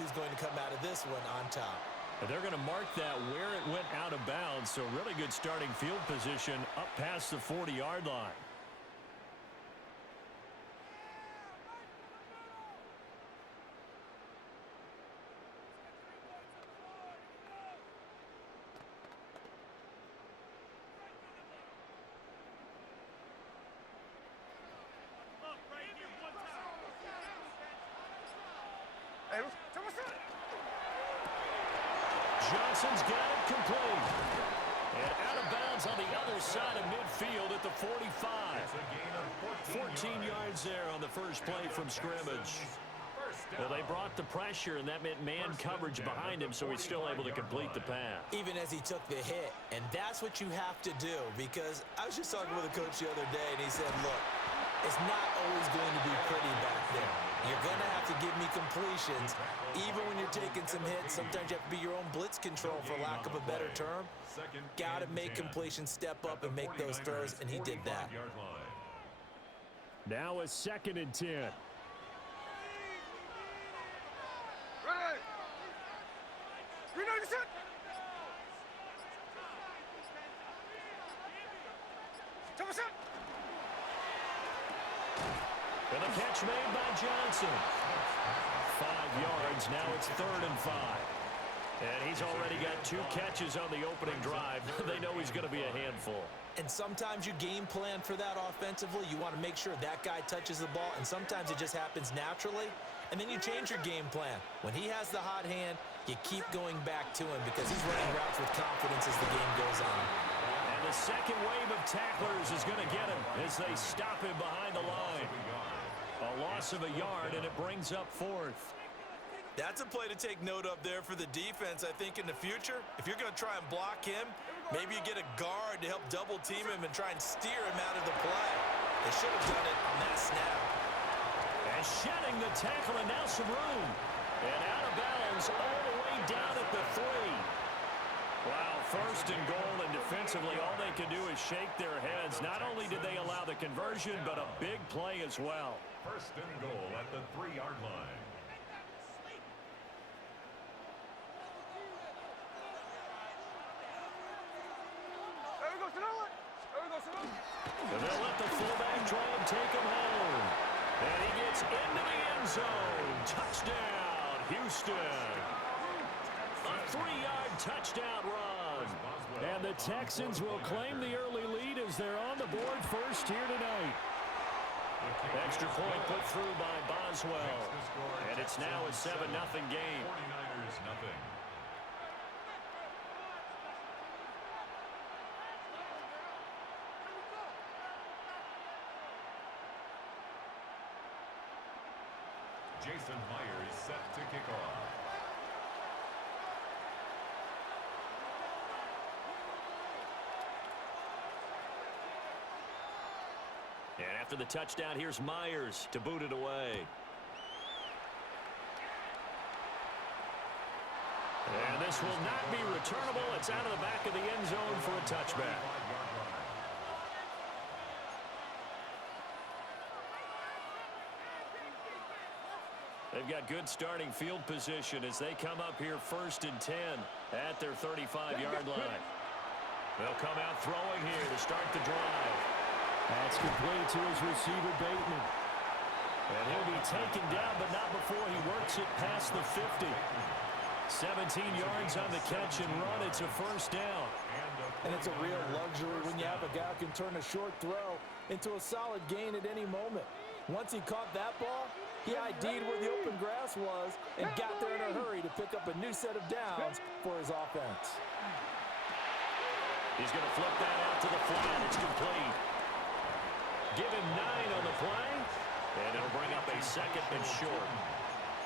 who's going to come out of this one on top. They're going to mark that where it went out of bounds, so really good starting field position up past the 40-yard line. Johnson's got it complete. And out of bounds on the other side of midfield at the 45. 14 yards there on the first play from scrimmage. Well, they brought the pressure, and that meant man coverage behind him, so he's still able to complete the pass. Even as he took the hit. And that's what you have to do, because I was just talking with a coach the other day, and he said, look, it's not always going to be pretty back there. You're going to have to give me completions. Even when you're taking some hits, sometimes you have to be your own blitz control, for lack of a better term. Got to make completions, step up, and make those throws, and he did that. Now a 2nd and 10. With a catch made by Johnson. 5 yards. Now it's 3rd and 5. And he's already got 2 catches on the opening drive. They know he's going to be a handful. And sometimes you game plan for that offensively. You want to make sure that guy touches the ball, and sometimes it just happens naturally. And then you change your game plan. When he has the hot hand, you keep going back to him because he's running routes with confidence as the game goes on. And the second wave of tacklers is going to get him as they stop him behind the line. A loss of a yard, and it brings up 4th. That's a play to take note of there for the defense, I think, in the future. If you're going to try and block him, maybe you get a guard to help double-team him and try and steer him out of the play. They should have done it on that snap. And shedding the tackle, and now some room. And out of bounds all the way down at the 3. Wow, 1st and goal, and defensively all they can do is shake their heads. Not only did they allow the conversion, but a big play as well. 1st and goal at the 3-yard line. And they'll let the fullback try and take him home. And he gets into the end zone. Touchdown, Houston. A 3-yard touchdown run. And the Texans will claim the early lead as they're on the board first here tonight. Extra point put through by Boswell. And it's now a 7-0 game. 49ers nothing. Jason Myers set to kick off. And after the touchdown, here's Myers to boot it away. And this will not be returnable. It's out of the back of the end zone for a touchback. They've got good starting field position as they come up here 1st and 10 at their 35-yard line. They'll come out throwing here to start the drive. That's complete to his receiver, Bateman. And he'll be taken down, but not before he works it past the 50. 17 yards on the catch and run. It's a 1st down. And it's a real luxury when you have a guy who can turn a short throw into a solid gain at any moment. Once he caught that ball, he ID'd where the open grass was and got there in a hurry to pick up a new set of downs for his offense. He's going to flip that out to the flat. It's complete. Give him 9 on the play, and it'll bring up a 2nd and short.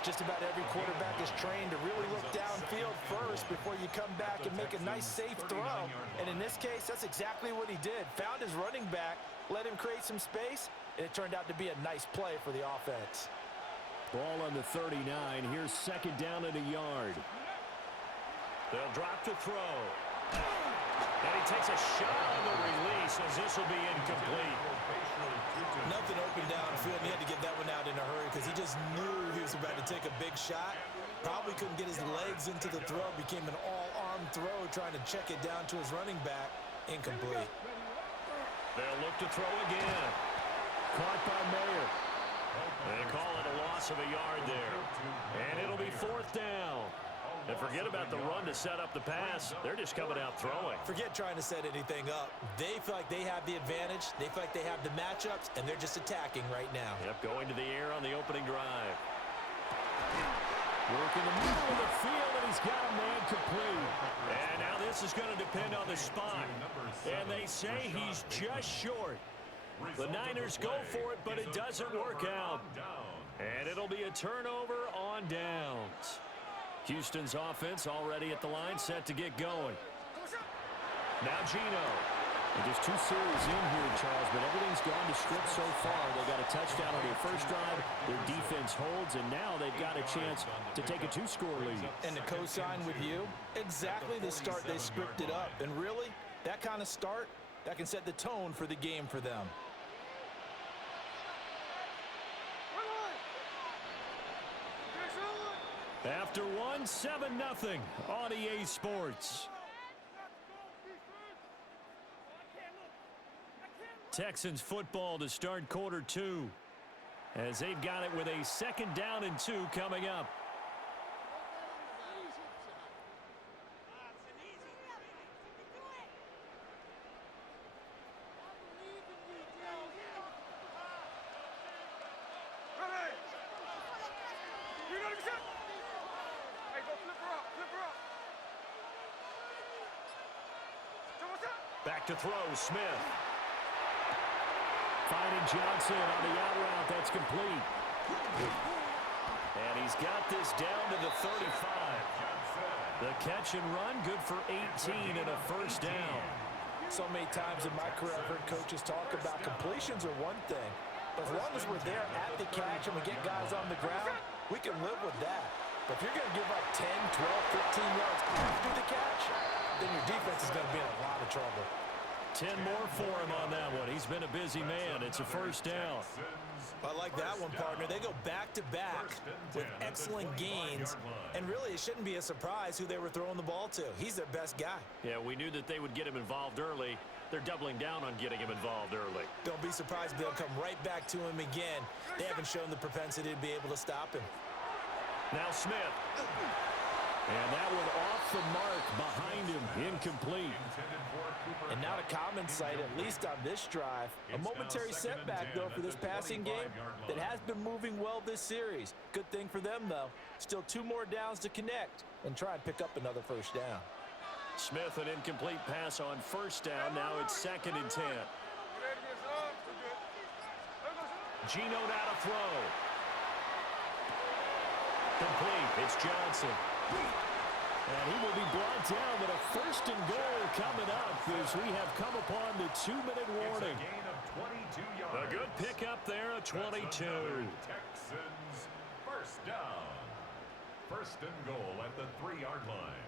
Just about every quarterback is trained to really look downfield first before you come back and make a nice, safe throw. And in this case, that's exactly what he did. Found his running back, let him create some space, and it turned out to be a nice play for the offense. Ball on the 39. Here's 2nd down and a yard. They'll drop to throw. And he takes a shot on the release as this will be incomplete. Nothing open downfield, and he had to get that one out in a hurry because he just knew he was about to take a big shot. Probably couldn't get his legs into the throw. Became an all-arm throw, trying to check it down to his running back. Incomplete. They'll look to throw again. Caught by Mayer. They call it a loss of a yard there. And it'll be 4th down. And forget about the run to set up the pass. They're just coming out throwing. Forget trying to set anything up. They feel like they have the advantage. They feel like they have the matchups, and they're just attacking right now. Yep, going to the air on the opening drive. Work in the middle of the field, and he's got a man complete. And now this is going to depend on the spot. And they say he's just short. The Niners go for it, but it doesn't work out. And it'll be a turnover on downs. Houston's offense already at the line, set to get going. Now Geno. And just 2 series in here, Charles, but everything's gone to script so far. They got a touchdown on their first drive. Their defense holds, and now they've got a chance to take a 2-score lead. And to co-sign with you, exactly the start they scripted up. And really, that kind of start, that can set the tone for the game for them. After 7-0 on EA Sports. Texans football to start quarter 2 as they've got it with a 2nd down and 2 coming up. Back to throw, Smith. Finding Johnson on the out route. That's complete. And he's got this down to the 35. The catch and run, good for 18 and a 1st down. So many times in my career, I've heard coaches talk about completions are one thing. But as long as we're there at the catch and we get guys on the ground, we can live with that. But if you're going to give up 10, 12, 15 yards after the catch, then your defense is going to be in a lot of trouble. 10 more for him on that one. He's been a busy man. It's a 1st down. I like that one, partner. They go back-to-back with excellent gains. And really, it shouldn't be a surprise who they were throwing the ball to. He's their best guy. Yeah, we knew that they would get him involved early. They're doubling down on getting him involved early. Don't be surprised if they'll come right back to him again. They haven't shown the propensity to be able to stop him. Now Smith. And that one off the mark behind him. Incomplete. And not a common sight, at least on this drive. A momentary setback, though, for this passing game that has been moving well this series. Good thing for them, though. Still 2 more downs to connect and try and pick up another 1st down. Smith, an incomplete pass on 1st down. Now it's 2nd and 10. Geno now to throw. Complete. It's Johnson. And he will be brought down with a 1st and goal coming up as we have come upon the 2-minute warning. A good pickup there, a 22. Texans 1st down. 1st and goal at the 3-yard line.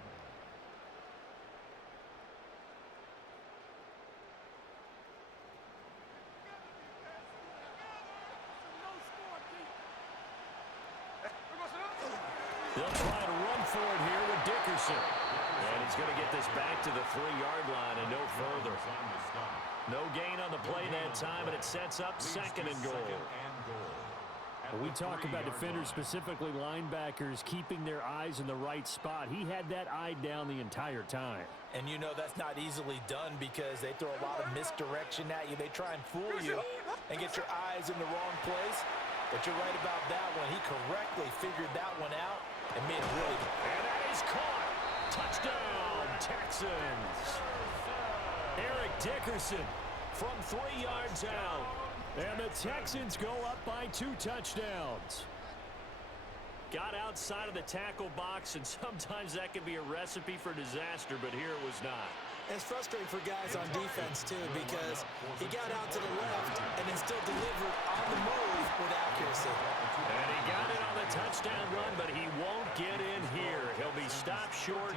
They'll try to run for it here with Dickerson. And he's going to get this back to the 3-yard line and no further. No gain on the play that time, and it sets up 2nd and goal. We talk about defenders, specifically linebackers, keeping their eyes in the right spot. He had that eye down the entire time. And you know that's not easily done because they throw a lot of misdirection at you. They try and fool you and get your eyes in the wrong place. But you're right about that one. He correctly figured that one out and made it really good. And that is caught. Touchdown, Texans. Eric Dickerson from 3 yards out. And the Texans go up by 2 touchdowns. Got outside of the tackle box, and sometimes that can be a recipe for disaster, but here it was not. It's frustrating for guys on defense, too, because he got out to the left and then still delivered on the move with accuracy. And he got it on the touchdown run, but he won't get in here. He'll be stopped short,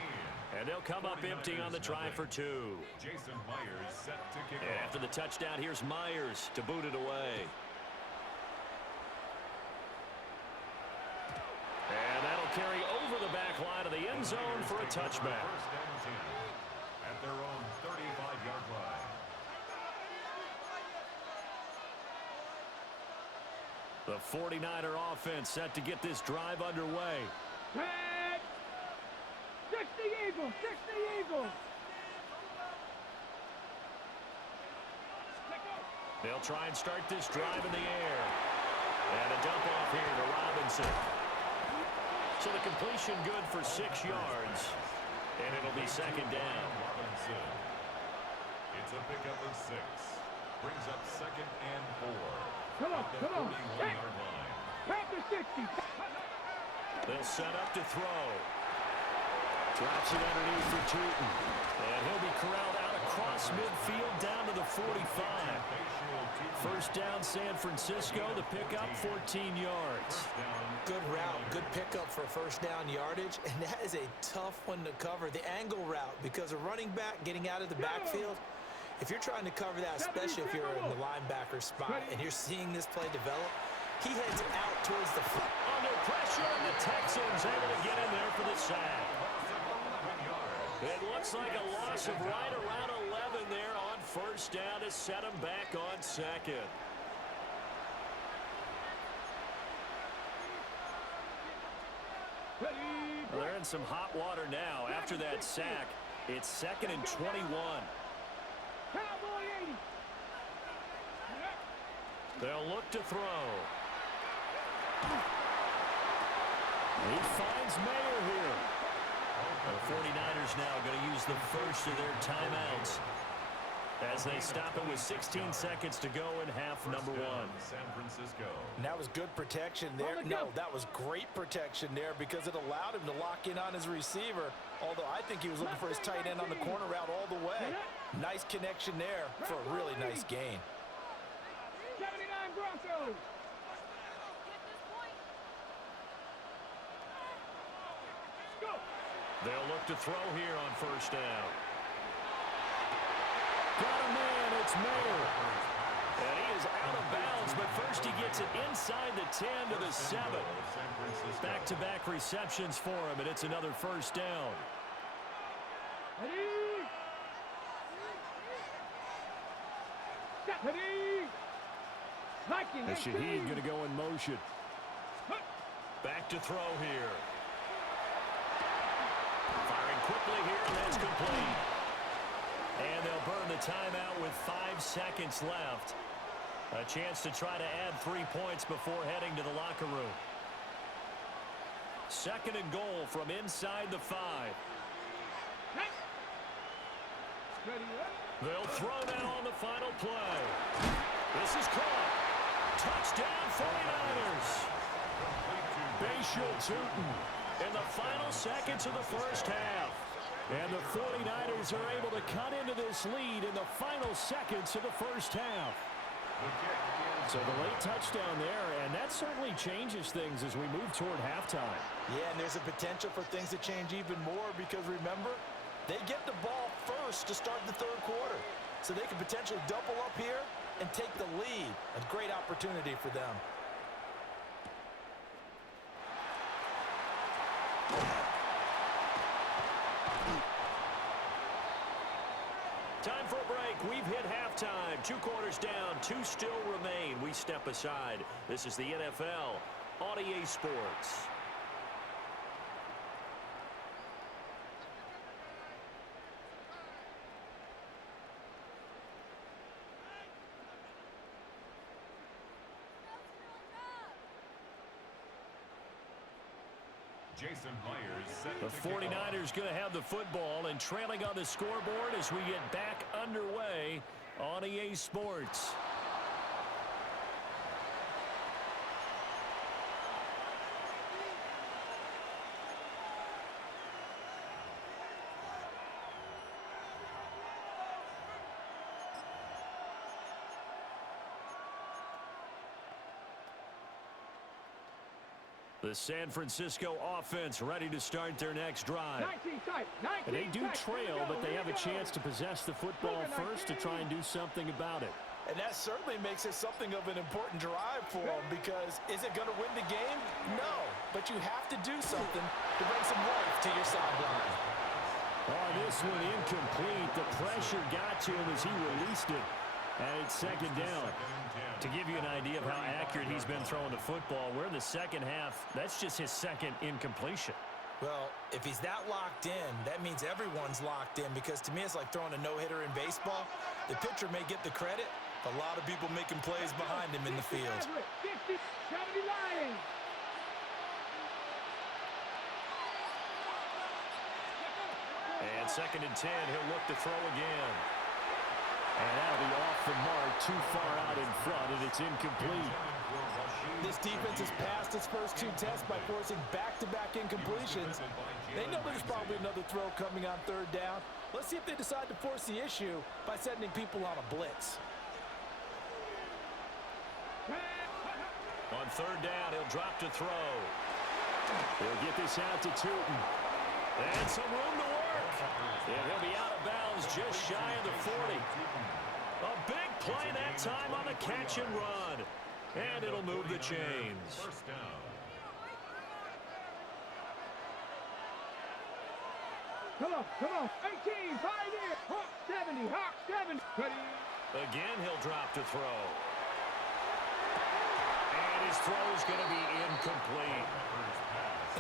and they'll come up empty on the try for 2. Jason Myers set to kick And off. after the touchdown, here's Myers to boot it away. And that'll carry over end zone for a touchback. First and 10 at their own 35-yard line. The 49er offense set to get this drive underway. 60 Eagles, 60 Eagles. They'll try and start this drive in the air. And a dump off here to Robinson. So the completion good for 6 yards. And it'll be second down. Robinson. It's a pickup of 6. Brings up second and 4. Come on, at the come on. 31-yard line. Panther 60. They'll set up to throw. Drops it underneath for Tootin. And he'll be corralled out across midfield down to the 45. First down, San Francisco. The pickup, 14 yards. Good route, good pickup for first down yardage, and that is a tough one to cover. The angle route, because a running back getting out of the backfield, if you're trying to cover that, especially if you're in the linebacker spot and you're seeing this play develop, he heads out towards the front. Under pressure, and the Texans able to get in there for the sack. It looks like a loss of right around 11 there on first down to set him back on second. Well, they're in some hot water now. After that sack, it's second and 21. Cowboy 80. They'll look to throw. He finds Mayer here. The 49ers now going to use the first of their timeouts as they stop it with 16 seconds to go in half number 1. San Francisco. And that was good protection there. No, that was great protection there because it allowed him to lock in on his receiver, although I think he was looking for his tight end on the corner route all the way. Nice connection there for a really nice gain. 79 Broncos. They'll look to throw here on first down. Got a man, it's Mayer. And he is out of bounds, but first he gets it inside the 10 to the 7. Back-to-back receptions for him, and it's another first down. And Shaheed going to go in motion. Back to throw here. Firing quickly here, and that's complete. And they'll burn the timeout with 5 seconds left. A chance to try to add 3 points before heading to the locker room. Second and goal from inside the 5. They'll throw now on the final play. This is caught. Touchdown 49ers. Bayshul Tootin in the final seconds of the first half. And the 49ers are able to cut into this lead in the final seconds of the first half. So the late touchdown there, and that certainly changes things as we move toward halftime. Yeah, and there's a potential for things to change even more because remember, they get the ball first to start the third quarter. So they could potentially double up here and take the lead. A great opportunity for them. Time for a break. We've hit halftime. 2 quarters down. 2 still remain. We step aside. This is the NFL on EA Sports. Jason Myers set The to kick off. 49ers going to have the football and trailing on the scoreboard as we get back underway on EA Sports. The San Francisco offense ready to start their next drive. 19 tight, 19 And they do tight. trail, but they have a chance to possess the football first to try and do something about it. And that certainly makes it something of an important drive for him, because is it going to win the game? No, but you have to do something to bring some life to your sideline. Oh, this one incomplete. The pressure got to him as he released it. And it's second down. To give you an idea of how accurate he's been throwing the football, we're in the second half. That's just his second incompletion. Well, if he's that locked in, that means everyone's locked in, because to me it's like throwing a no-hitter in baseball. The pitcher may get the credit, a lot of people making plays behind him in the field. 50, 70 Lions. And second and 10, he'll look to throw again. And that'll be off the mark, too far out in front, and it's incomplete. This defense has passed its first two tests by forcing back-to-back incompletions. They know there's probably another throw coming on third down. Let's see if they decide to force the issue by sending people on a blitz. On third down, he'll drop to throw. They'll get this out to Tootin. And some room to work. And he'll be out of bounds just shy of the 40. A big play that time on the catch and run. And it'll move the chains. First down. Come on. 18, Pioneer. Hawk 70, Hawk 70. Again, he'll drop to throw. And his throw is going to be incomplete.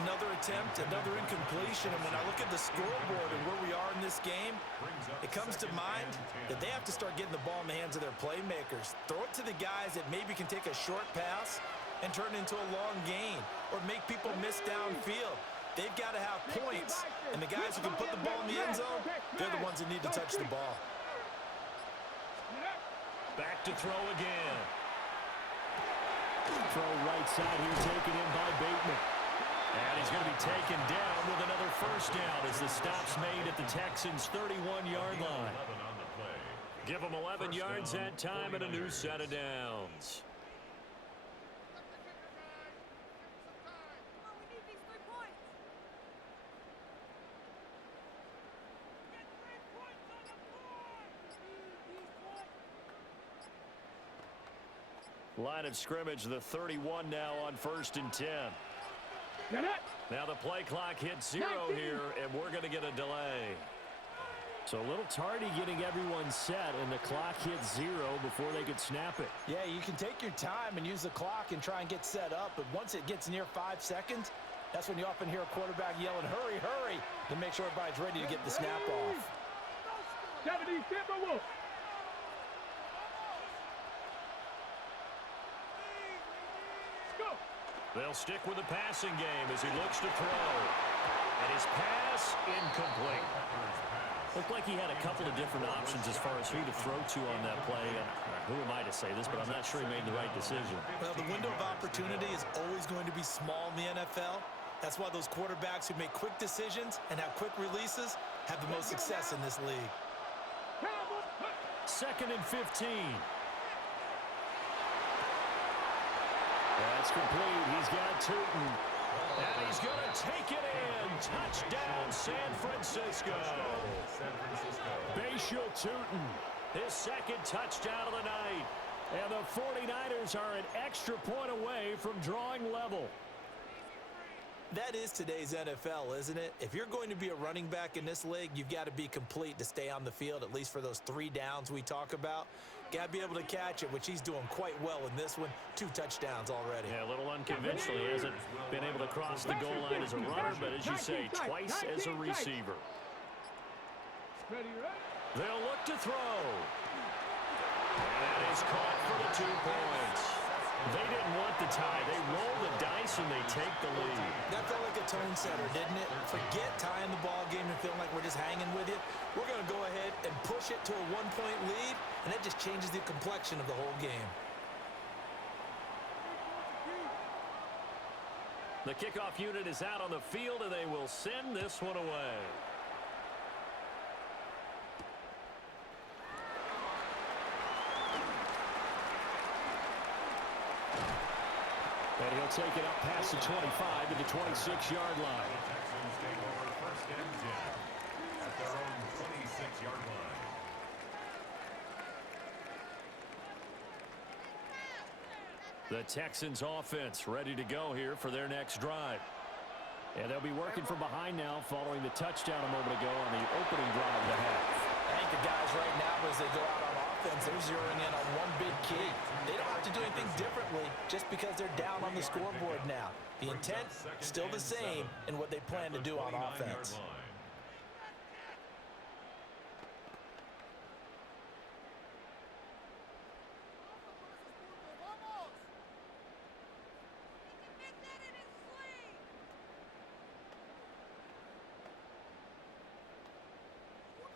Another attempt, another incompletion, and when I look at the scoreboard and where we are in this game, it comes to mind that they have to start getting the ball in the hands of their playmakers. Throw it to the guys that maybe can take a short pass and turn it into a long gain, or make people miss downfield. They've got to have points, and the guys who can put the ball in the end zone, they're the ones that need to touch the ball. Back to throw again. Throw right side here, taken in by Bateman. And he's going to be taken down with another first down as the stop's made at the Texans' 31-yard line. Give them 11 yards that time and a new set of downs. Line of scrimmage, the 31 now on 1st and 10. Now the play clock hits 0 here, and we're going to get a delay. So a little tardy getting everyone set, and the clock hits 0 before they could snap it. Yeah, you can take your time and use the clock and try and get set up, but once it gets near 5 seconds, that's when you often hear a quarterback yelling, hurry, hurry, to make sure everybody's ready to get the snap off. 70 Timberwolves. They'll stick with the passing game as he looks to throw. And his pass incomplete. Looked like he had a couple of different options as far as who to throw to on that play. And who am I to say this, but I'm not sure he made the right decision. Well, the window of opportunity is always going to be small in the NFL. That's why those quarterbacks who make quick decisions and have quick releases have the most success in this league. 2nd and 15. That's complete. He's got Tootin. And he's going to take it in. Touchdown, San Francisco. Bashal Tootin. His second touchdown of the night. And the 49ers are an extra point away from drawing level. That is today's NFL, isn't it? If you're going to be a running back in this league, you've got to be complete to stay on the field, at least for those 3 downs we talk about. Got to be able to catch it, which he's doing quite well in this one. 2 touchdowns already. Yeah, a little unconventional. He hasn't been able to cross the goal line as a runner, but as you say, twice as a receiver. They'll look to throw. And that is caught for the 2 points. They didn't want the tie. They roll the dice and they take the lead. That felt like a tone setter, didn't it? Forget tying the ball game and feeling like we're just hanging with you. We're going to go ahead and push it to a 1-point lead, and that just changes the complexion of the whole game. The kickoff unit is out on the field, and they will send this one away. And he'll take it up past the 25 to the 26-yard line. Texans take over 1st and 10 at their own 26-yard line. The Texans offense ready to go here for their next drive. And they'll be working from behind now following the touchdown a moment ago on the opening drive of the half. I think the guys right now, as they go out on offense, they're zeroing in on one big key. They don't have to do anything differently just because they're down on the scoreboard now. The intent, still the same in what they plan to do on offense.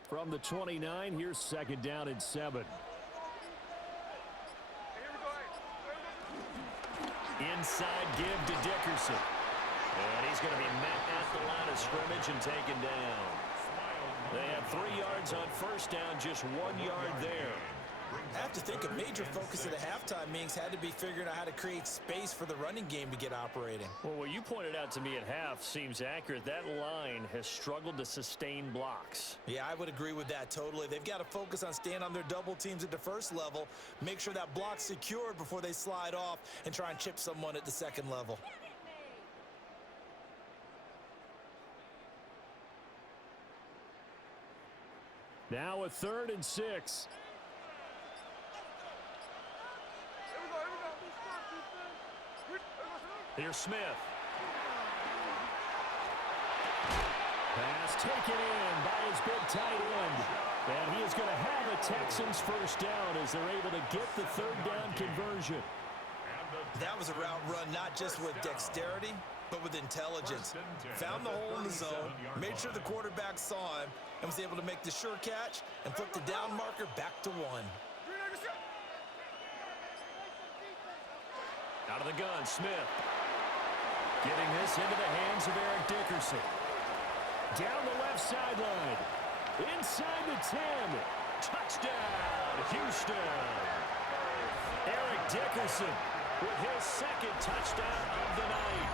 From the 29, here's second down and 7. Inside give to Dickerson. And he's going to be met at the line of scrimmage and taken down. They have 3 yards on first down, just 1 yard there. I have to think a major focus of the halftime meetings had to be figuring out how to create space for the running game to get operating. Well, what you pointed out to me at half seems accurate. That line has struggled to sustain blocks. Yeah, I would agree with that totally. They've got to focus on staying on their double teams at the first level, make sure that block's secured before they slide off and try and chip someone at the second level. Now a 3rd and 6. Here's Smith. Pass taken in by his big tight end. And he is going to have a Texans first down as they're able to get the 3rd down conversion. That was a route run not just with dexterity, but with intelligence. Found the hole in the zone, made sure the quarterback saw him, and was able to make the sure catch and flip the down marker back to 1. Out of the gun, Smith. Getting this into the hands of Eric Dickerson. Down the left sideline. Inside the 10. Touchdown, Houston. Eric Dickerson with his 2nd touchdown of the night.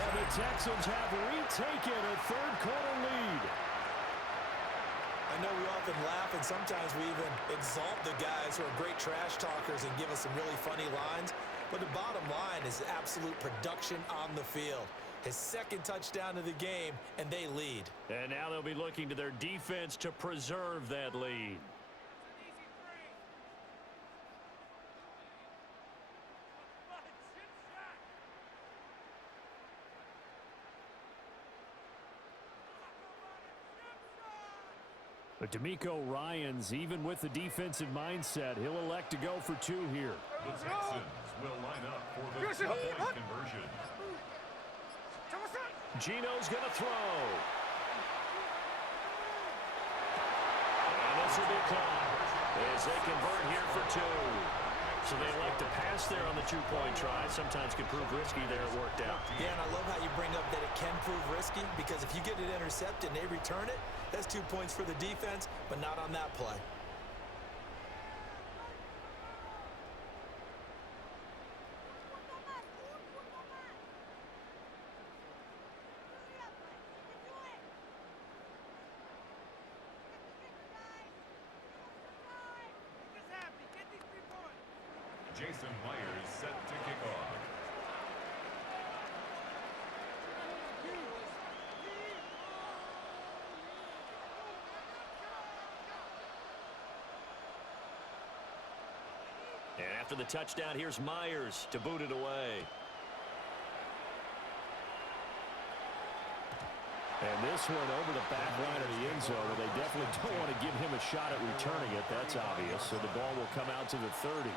And the Texans have retaken a 3rd quarter lead. I know we often laugh and sometimes we even exalt the guys who are great trash talkers and give us some really funny lines. But the bottom line is absolute production on the field. His 2nd touchdown of the game, and they lead. And now they'll be looking to their defense to preserve that lead. But D'Amico Ryans, even with the defensive mindset, he'll elect to go for 2 here. The Texans will line up for the 2-point conversion. Gino's going to throw. And this will be caught as they convert here for 2. So they elect to pass there on the 2-point try. Sometimes can prove risky there. It worked out. Yeah, and I love how you bring up that it can prove risky because if you get it intercepted and they return it, that's 2 points for the defense, but not on that play. Jason Myers set to kick off. And after the touchdown, here's Myers to boot it away. And this one over the back line of the end zone. They definitely don't want to give him a shot at returning it. That's obvious. So the ball will come out to the 30.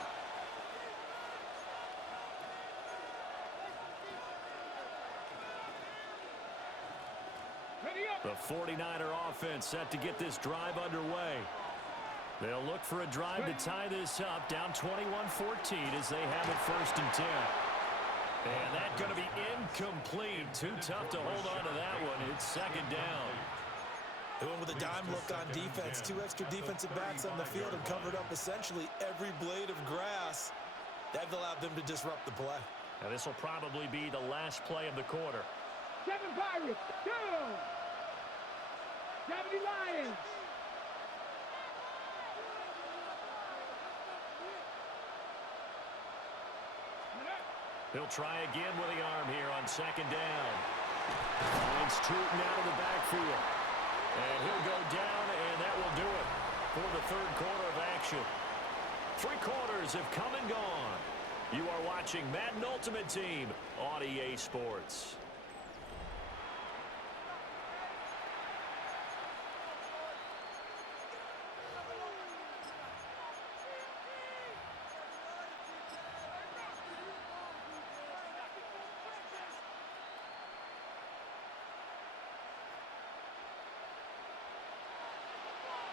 The 49er offense set to get this drive underway. They'll look for a drive to tie this up, down 21-14 as they have it 1st and 10. And that's going to be incomplete. Too tough to hold on to that one. It's 2nd down. They went with a dime look on defense. 2 extra defensive backs on the field and covered up essentially every blade of grass. That allowed them to disrupt the play. Now this will probably be the last play of the quarter. 7 Pirates, 2. 70 Lions. He'll try again with the arm here on second down. Finds Tootin out of the backfield. And he'll go down, and that will do it for the third quarter of action. 3 quarters have come and gone. You are watching Madden Ultimate Team on EA Sports.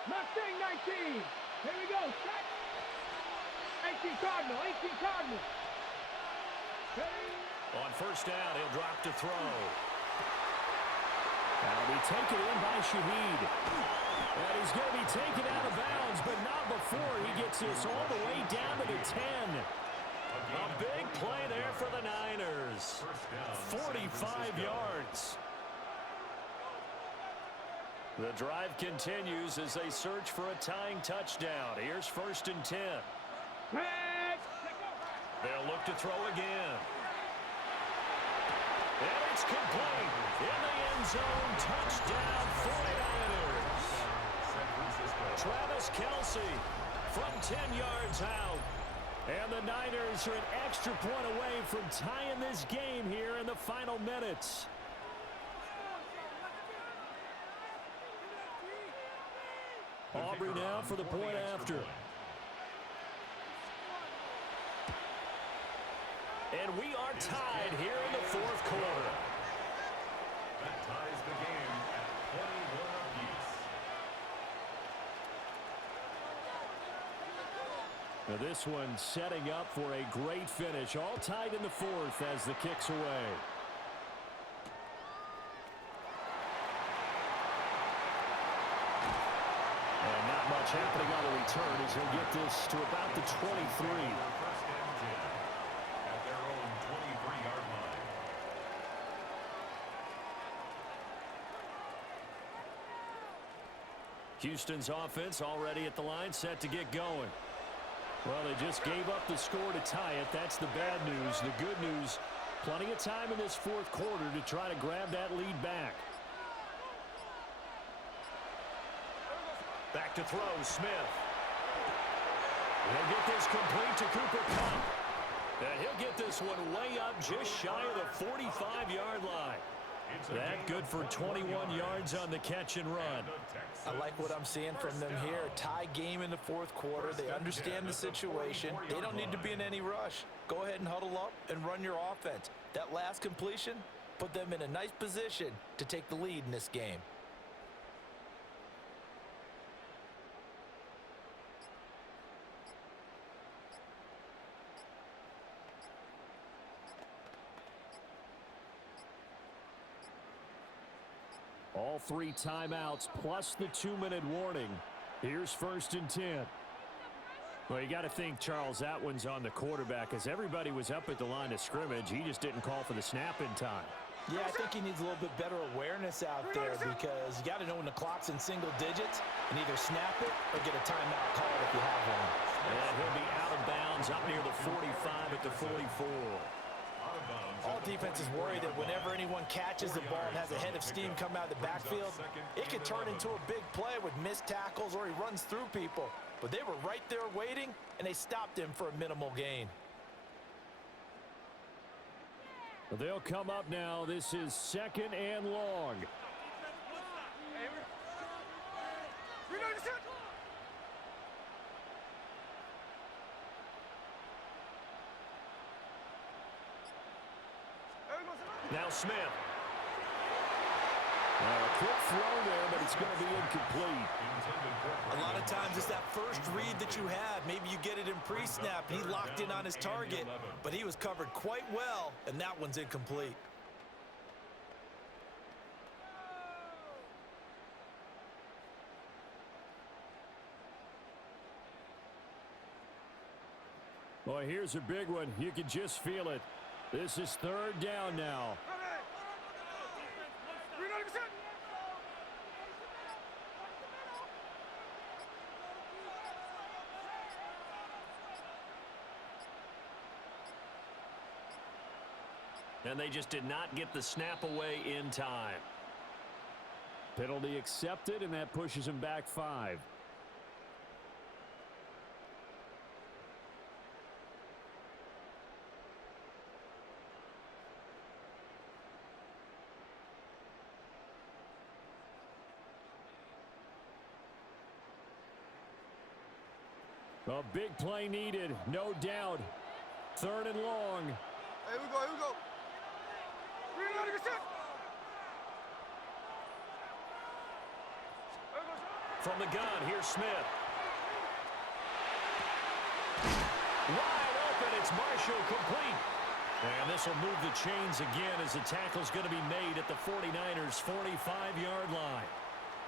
Mustang 19. Here we go. Set. 18 Cardinal. 18 Cardinal. On first down, he'll drop to throw. That'll be taken in by Shaheed. And he's going to be taken out of bounds, but not before he gets this all the way down to the 10. A big play there for the Niners. 45 yards. The drive continues as they search for a tying touchdown. Here's first and 10. They'll look to throw again. And it's complete. In the end zone, touchdown 49ers. Travis Kelce from 10 yards out. And the Niners are an extra point away from tying this game here in the final minutes. Aubrey now for the point after. And we are tied here in the fourth quarter. That ties the game at 21 apiece. Now this one setting up for a great finish. All tied in the fourth as the kick's away. And not much happening on the return as he'll get this to about the 23. Houston's offense already at the line, set to get going. Well, they just gave up the score to tie it. That's the bad news. The good news, plenty of time in this fourth quarter to try to grab that lead back. Back to throw, Smith. He'll get this complete to Cooper Kupp. And he'll get this one way up just shy of the 45-yard line. That good for 21 yards on the catch and run. I like what I'm seeing from them here. Tie game in the fourth quarter. They understand the situation. They don't need to be in any rush. Go ahead and huddle up and run your offense. That last completion put them in a nice position to take the lead in this game. All 3 timeouts plus the 2-minute warning. Here's first and 10. Well, you got to think, Charles, that one's on the quarterback as everybody was up at the line of scrimmage. He just didn't call for the snap in time. Yeah, I think he needs a little bit better awareness out there because you got to know when the clock's in single digits and either snap it or get a timeout called if you have one. And he'll be out of bounds up near the 45 at the 44. All defenses worry that whenever anyone catches the ball and has a head of steam come out of the backfield, it could turn into a big play with missed tackles or he runs through people. But they were right there waiting, and they stopped him for a minimal gain. They'll come up now. This is second and long. Now Smith. A quick throw there, but it's going to be incomplete. A lot of times it's that first read that you have. Maybe you get it in pre-snap. He locked in on his target, but he was covered quite well, and that one's incomplete. Boy, here's a big one. You can just feel it. This is third down now. And they just did not get the snap away in time. Penalty accepted, and that pushes him back 5. A big play needed, no doubt. 3rd and long. Here we go, here we go. Reloading your set. From the gun, here's Smith. Wide open, it's Marshall, complete. And this will move the chains again as the tackle's going to be made at the 49ers' 45-yard line.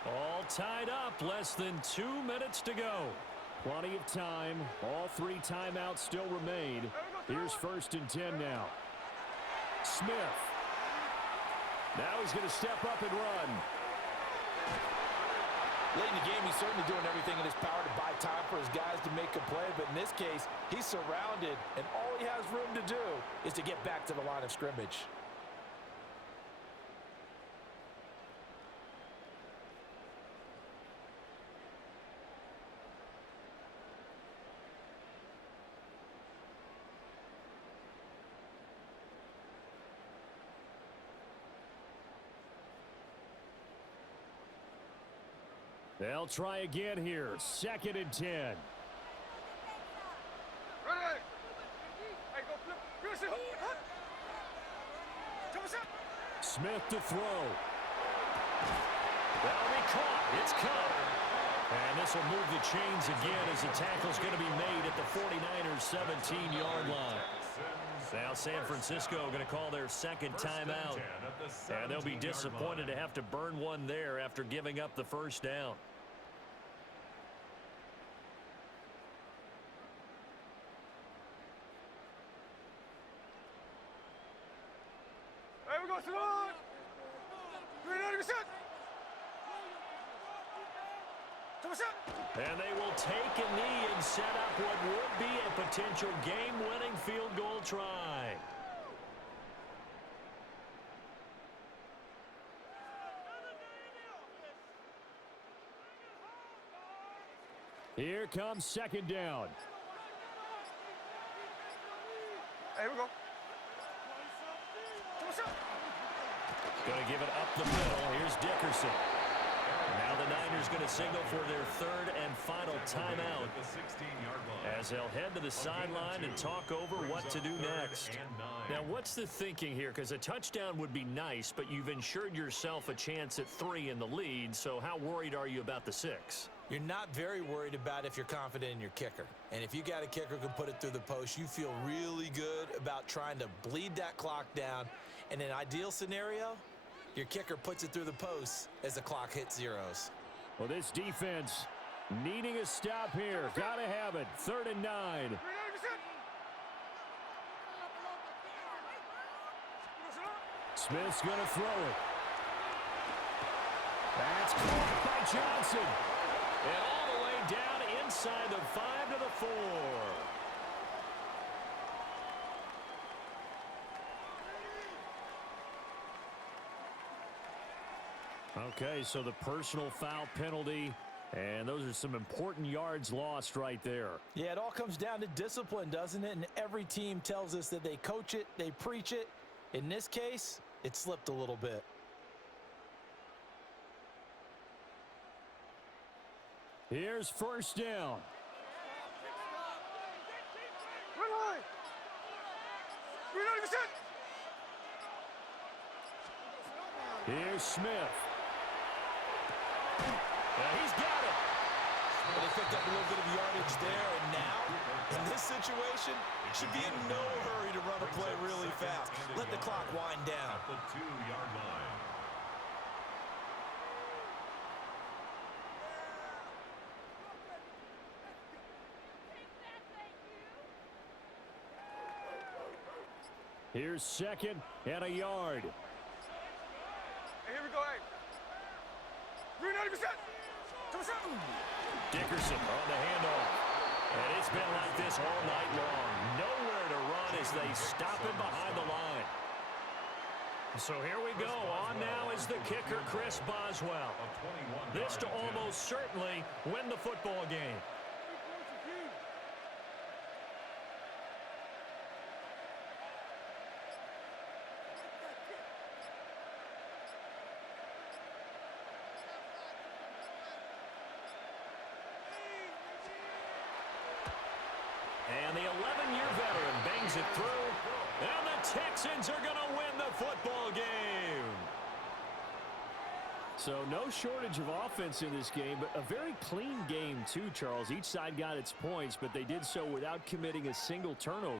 All tied up, less than 2 minutes to go. Plenty of time. All 3 timeouts still remain. Here's 1st and 10 now. Smith. Now he's going to step up and run. Late in the game, he's certainly doing everything in his power to buy time for his guys to make a play. But in this case, he's surrounded, and all he has room to do is to get back to the line of scrimmage. They'll try again here. 2nd and 10. Ready. Hey, go flip. Smith to throw. That'll be caught. It's caught. And this will move the chains again as the tackle's going to be made at the 49ers' 17-yard line. Now San Francisco going to call their 2nd timeout. And they'll be disappointed to have to burn one there after giving up the 1st down. Hey, we go, Simone. Reloading your set. And they will take a knee and set up what would be a potential game-winning field goal try. Here comes 2nd down. Hey, we go. Going to give it up the middle. Here's Dickerson. Now the Niners going to signal for their 3rd and final timeout as they'll head to the sideline and talk over what to do next. Now, what's the thinking here? Because a touchdown would be nice, but you've ensured yourself a chance at 3 in the lead, so how worried are you about the 6? You're not very worried about if you're confident in your kicker. And if you got a kicker who can put it through the post, you feel really good about trying to bleed that clock down. In an ideal scenario, your kicker puts it through the post as the clock hits zeros. Well, this defense needing a stop here. Got to have it. 3rd and 9. Smith's going to throw it. That's caught by Johnson. And all the way down inside the 5 to the 4. Okay, so the personal foul penalty, and those are some important yards lost right there. Yeah, it all comes down to discipline, doesn't it? And every team tells us that they coach it, they preach it. In this case, it slipped a little bit. Here's 1st down. Here's Smith. He's got it. Well, they picked up a little bit of yardage there, and now, in this situation, should be in no hurry to run a play really fast. Let the clock wind down. At the 2-yard line. Here's 2nd and a yard. Hey, here we go, hey. Dickerson on the handoff. And it's been like this all night long. Nowhere to run as they stop him behind the line. So here we go. On now is the kicker, Chris Boswell. This to almost certainly win the football game. And the 11-year veteran bangs it through. And the Texans are going to win the football game. So no shortage of offense in this game, but a very clean game too, Charles. Each side got its points, but they did so without committing a single turnover.